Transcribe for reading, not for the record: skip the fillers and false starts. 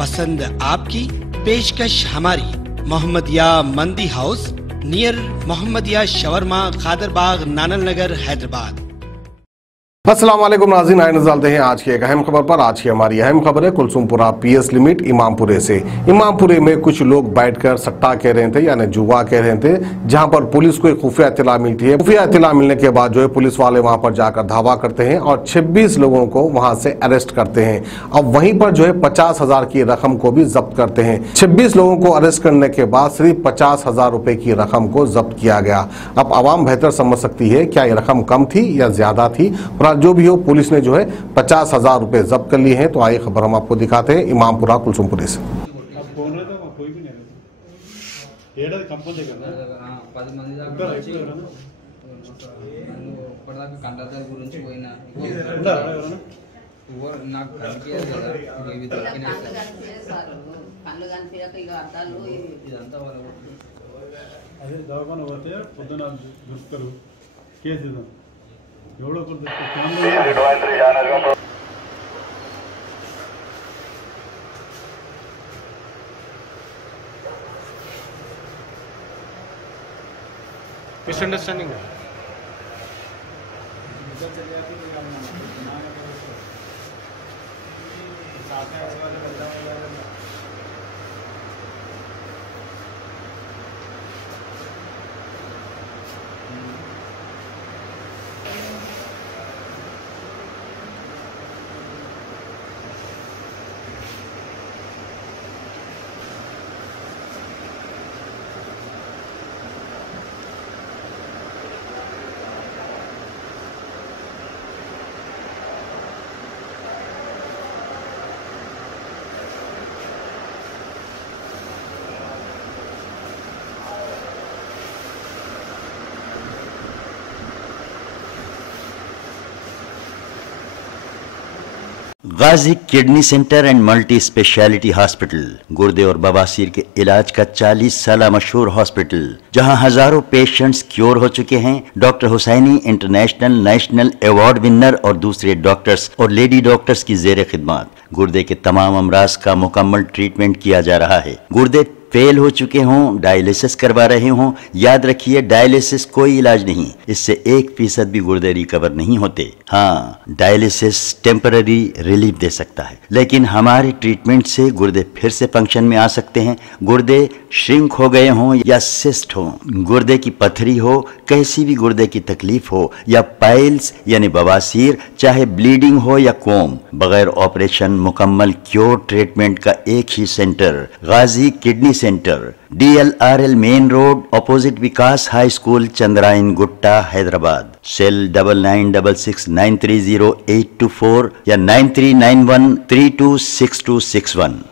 पसंद आपकी, पेशकश हमारी। मोहम्मदिया मंदी house near Mohammadia shawarma, Khadarbagh, नानल नगर, हैदराबाद। अस्सलाम वालेकुम नाज़रीन, आए नज़र डालते हैं आज की एक अहम खबर पर। आज की हमारी अहम खबर है कुलसुमपुरा पीएस लिमिट इमामपुरे से। इमामपुरे में कुछ लोग बैठकर सट्टा कह रहे थे, यानी जुआ कह रहे थे, जहां पर पुलिस को एक खुफिया इत्तला मिलती है। खुफिया इत्तला मिलने के बाद जो है पुलिस वाले वहां पर जाकर धावा करते हैं और 26 लोगों को वहां से अरेस्ट करते हैं। अब वहीं पर जो है 50,000 की रकम को भी जब्त करते हैं। 26 लोगों को अरेस्ट करने के बाद सिर्फ 50,000 रुपए की रकम को जब्त किया गया। अब आवाम बेहतर समझ सकती है क्या ये रकम कम थी या ज्यादा थी। जो भी हो, पुलिस ने जो है 50,000 रुपए जब्त कर लिए हैं। तो आइए खबर हम आपको दिखाते हैं इमामपुरा कुलसुमपुरे से। मिसअंडरस्टैंडिंग है। Ghazi kidney centre and multi speciality hospital, गुर्दे और बवासीर के इलाज का 40 साल मशहूर हॉस्पिटल, जहां हजारों पेशेंट्स क्योर हो चुके हैं। Doctor Husaini international national award winner और दूसरे डॉक्टर्स और लेडी डॉक्टर्स की जेर खिदमत गुर्दे के तमाम अमराज का मुकम्मल ट्रीटमेंट किया जा रहा है। गुर्दे फेल हो चुके हों, डायलिसिस करवा रहे हों, याद रखिए डायलिसिस कोई इलाज नहीं, इससे 1% भी गुर्दे रिकवर नहीं होते। हाँ, डायलिसिस टेम्पररी रिलीफ दे सकता है, लेकिन हमारे ट्रीटमेंट से गुर्दे फिर से फंक्शन में आ सकते हैं। गुर्दे श्रिंक हो गए हों या सिस्ट हो, गुर्दे की पथरी हो, कैसी भी गुर्दे की तकलीफ हो, या पाइल्स यानी बवासीर, चाहे ब्लीडिंग हो या कोम, बगैर ऑपरेशन मुकम्मल क्योर ट्रीटमेंट का एक ही centre, Ghazi kidney centre, DLRL main road, opposite Vikas high school, Chandrayan Gutta, Hyderabad. Cell 9966930824 या 9391326261।